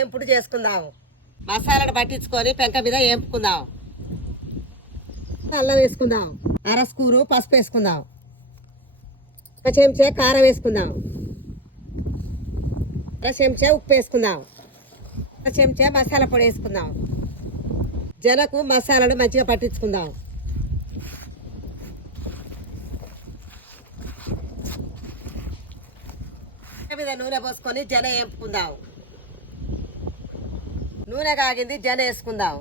ఏంపుడు చేసుకుందాం. మసాలాను పట్టించుకొని పెంక మీద ఏంపుకుందాం. అల్లం వేసుకుందాం. అర స్పూను పసుపు వేసుకుందాం. ఒక చెంచా కారం వేసుకుందాం. ఒక చెంచా ఉప్పు వేసుకుందాం. ఒక చెంచా మసాలా పొడి వేసుకుందాం. జనకు మసాలాను మంచిగా పట్టించుకుందాం. మీద నూనె పోసుకొని జన వేపుకుందాం. నూనె కాగింది, జన వేసుకుందాం.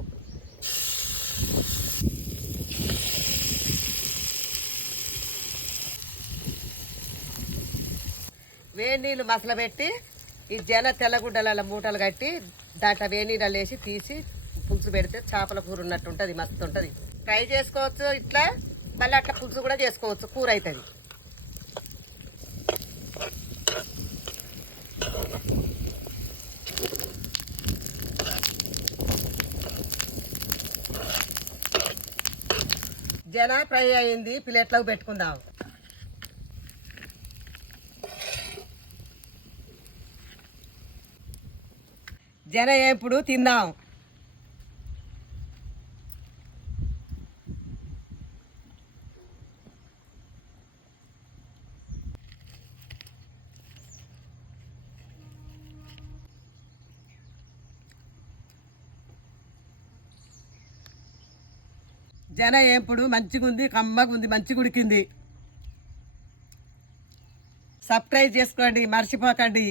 వేడి నీళ్ళు మసలబెట్టి ఈ జన తెల్లగుడ్డల మూటలు కట్టి దాంట్లో వేడి నీళ్ళు వేసి తీసి పులుసు పెడితే చేపల కూర ఉన్నట్టు ఉంటుంది. మస్తు ఉంటుంది. ఫ్రై చేసుకోవచ్చు ఇట్లా, మళ్ళీ అట్లా పులుసు కూడా చేసుకోవచ్చు. కూర అవుతుంది. జన ఫ్రై అయింది, ప్లేట్లోకి పెట్టుకుందాం. జన ఇప్పుడు తిందాం. జన ఏంపుడు మంచిగుంది, కమ్మగుంది, మంచిగా ఉడికింది. సబ్స్క్రైబ్ చేసుకోండి, మర్చిపోకండి.